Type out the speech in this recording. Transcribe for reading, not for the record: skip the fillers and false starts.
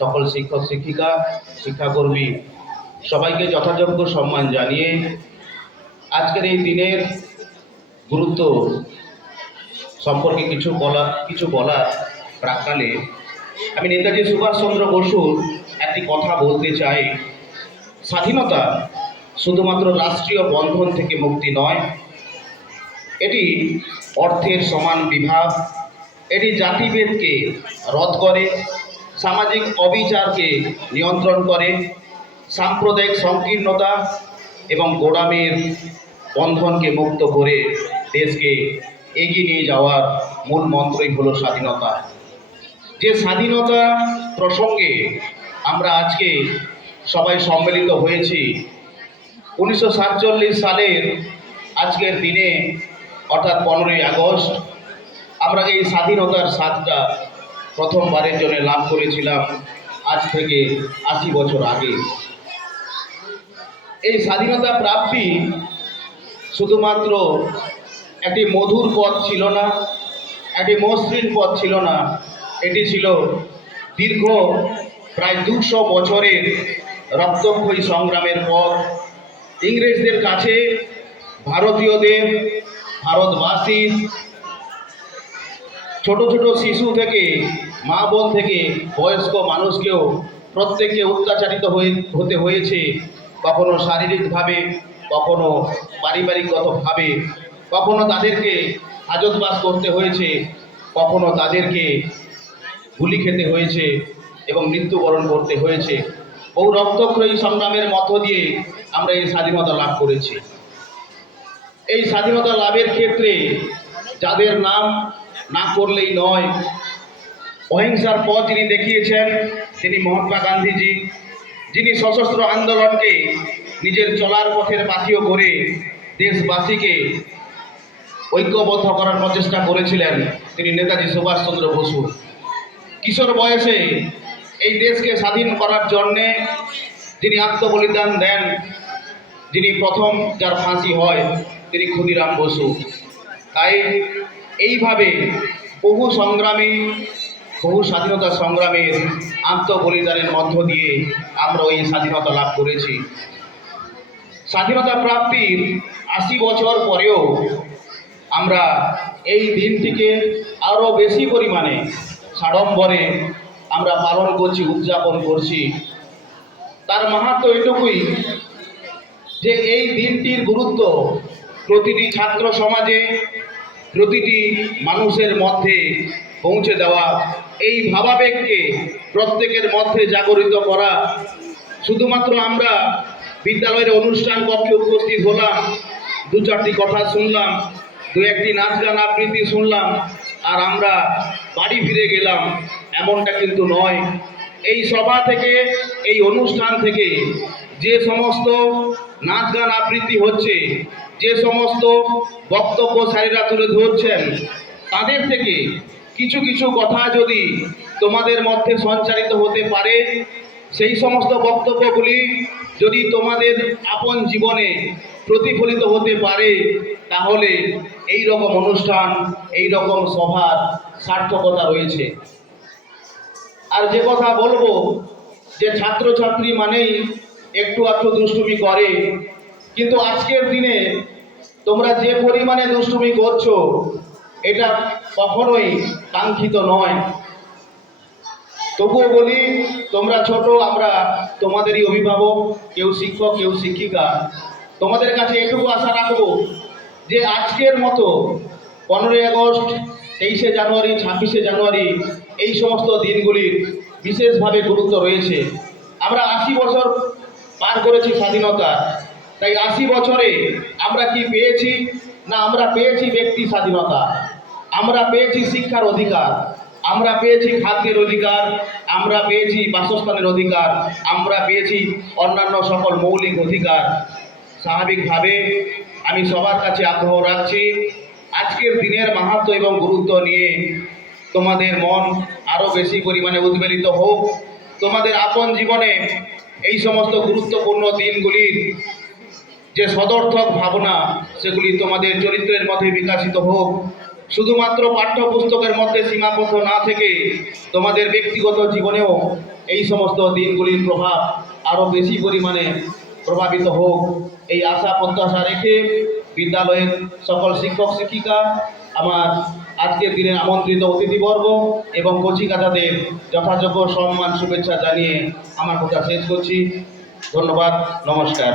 সকল শিক্ষক শিক্ষিকা শিক্ষাকর্মী সবাইকে যথাযোগ্য সম্মান জানিয়ে আজকের এই দিনের গুরুত্ব সম্পর্কে কিছু বলার প্রাক্কালে আমি নেতাজি সুভাষচন্দ্র বসুর একটি কথা বলতে চাই। স্বাধীনতা শুধুমাত্র রাষ্ট্রীয় বন্ধন থেকে মুক্তি নয়, এটি অর্থের সমান বিভাগ, এটি জাতিভেদকে রদ করে, সামাজিক অবিচারকে নিয়ন্ত্রণ করে, সাম্প্রদায়িক সংকীর্ণতা এবং গোলামের বন্ধনকে মুক্ত করে দেশকে এগিয়ে নিয়ে যাওয়ার মূল মন্ত্রই হলো স্বাধীনতা। যে স্বাধীনতা প্রসঙ্গে আমরা আজকে সবাই সম্মিলিত হয়েছি, 1947 সালের আজকের দিনে অর্থাৎ 15ই আগস্ট আমরা এই স্বাধীনতার স্বাদটা প্রথমবারের জন্য লাভ করেছিলাম আজ থেকে 80 বছর আগে। এই স্বাধীনতা প্রাপ্তি শুধুমাত্র একটি মধুর পথ ছিল না, একটি মসৃণ পথ ছিল না, এটি ছিল দীর্ঘ প্রায় 200 বছরের রক্তক্ষয়ী সংগ্রামের পথ। ইংরেজদের কাছে ভারতীয়দের, ভারতবাসীর ছোট ছোট শিশু থেকে মা বোন থেকে বয়স্ক মানুষকেও প্রত্যেককে অত্যাচারিত হতে হয়েছে, কখনো শারীরিকভাবে, কখনো পারিবারিকগতভাবে, কখনো তাদেরকে হাজতবাস করতে হয়েছে, কখনো তাদেরকে গুলি খেতে হয়েছে এবং মৃত্যুবরণ করতে হয়েছে। বহু রক্তক্ষয়ী সংগ্রামের মধ্য দিয়ে আমরা এই স্বাধীনতা লাভ করেছি। এই স্বাধীনতা লাভের ক্ষেত্রে যাদের নাম না করলেই নয়, অহিংসার পথ যিনি দেখিয়েছেন তিনি মহাত্মা গান্ধীজি, যিনি সশস্ত্র আন্দোলনকে নিজের চলার পথের পাথেয় করে দেশবাসীকে ঐক্যবদ্ধ করার প্রচেষ্টা করেছিলেন তিনি নেতাজি সুভাষচন্দ্র বসু। কিশোর বয়সে এই দেশকে স্বাধীন করার জন্যে যিনি আত্মবলিদান দেন, যিনি প্রথম যার ফাঁসি হয় তিনি ক্ষুদিরাম বসু। তাই এইভাবে বহু সংগ্রামী, বহু স্বাধীনতা সংগ্রামের আত্মবলিদানের মধ্য দিয়ে আমরা এই স্বাধীনতা লাভ করেছি। স্বাধীনতা প্রাপ্তির 80 বছর পরেও আমরা এই দিনটিকে আরও বেশি পরিমাণে সাড়ম্বরে আমরা পালন করছি, উদযাপন করছি। তার মাহাত্ম্য এটুকুই যে এই দিনটির গুরুত্ব প্রতিটি ছাত্র সমাজে, প্রতিটি মানুষের মধ্যে পৌঁছে দেওয়া, এই ভাবাবেগকে প্রত্যেকের মধ্যে জাগরিত করা। শুধুমাত্র আমরা বিদ্যালয়ের অনুষ্ঠান কক্ষে উপস্থিত হলাম, 2-4টি কথা শুনলাম, 2-1টি নাচ গান আবৃত্তি শুনলাম আর আমরা বাড়ি ফিরে গেলাম, এমনটা কিন্তু নয়। এই সভা থেকে, এই অনুষ্ঠান থেকে যে সমস্ত নাচ গান আবৃত্তি হচ্ছে, যে সমস্ত বক্তব্য স্যারেরা তুলে ধরছেন, তাদের থেকে কিছু কিছু কথা যদি তোমাদের মধ্যে সঞ্চারিত হতে পারে, সেই সমস্ত বক্তব্যগুলি যদি তোমাদের আপন জীবনে প্রতিফলিত হতে পারে, তাহলে এই রকম অনুষ্ঠান, এই রকম সভার সার্থকতা রয়েছে। আর যে কথা বলবো যে ছাত্রছাত্রী মানেই একটু আধটু দুষ্টুমি করে, কিন্তু আজকের দিনে তোমরা যে পরিমাণে দুষ্টুমি করছো এটা কখনোই কাঙ্ক্ষিত নয়। তবুও বলি, তোমরা ছোট, আমরা তোমাদেরই অভিভাবক, কেউ শিক্ষক কেউ শিক্ষিকা, তোমাদের কাছে এটুকু আশা রাখবো যে আজকের মতো 15ই আগস্ট, 23শে জানুয়ারি, 26শে জানুয়ারি এই সমস্ত দিনগুলির বিশেষভাবে গুরুত্ব রয়েছে। আমরা 80 বছর পার করেছি স্বাধীনতা, তাই 80 বছরে আমরা কি পেয়েছি? না, আমরা পেয়েছি ব্যক্তি স্বাধীনতা, আমরা পেয়েছি শিক্ষার অধিকার, আমরা পেয়েছি খাদ্যের অধিকার, আমরা পেয়েছি বাসস্থানের অধিকার, আমরা পেয়েছি অন্যান্য সকল মৌলিক অধিকার। স্বাভাবিকভাবে আমি সবার কাছে আগ্রহ রাখছি আজকের দিনের মাহাত্ম্য এবং গুরুত্ব নিয়ে তোমাদের মন আরও বেশি পরিমাণে উদ্বেলিত হোক, তোমাদের আপন জীবনে এই সমস্ত গুরুত্বপূর্ণ দিনগুলির যে সদর্থক ভাবনা সেগুলি তোমাদের চরিত্রের মধ্যে বিকশিত হোক। শুধুমাত্র পাঠ্যপুস্তকের মধ্যে সীমাবদ্ধ না থেকে তোমাদের ব্যক্তিগত জীবনেও এই সমস্ত দিনগুলির প্রভাব আরও বেশি পরিমাণে প্রভাবিত হোক, এই আশা প্রত্যাশা রেখে বিদ্যালয়ের সকল শিক্ষক শিক্ষিকা, আমার আজকের দিনের আমন্ত্রিত অতিথিবর্গ এবং কচিকাচাদের যথাযোগ্য সম্মান শুভেচ্ছা জানিয়ে আমার কথা শেষ করছি। ধন্যবাদ, নমস্কার।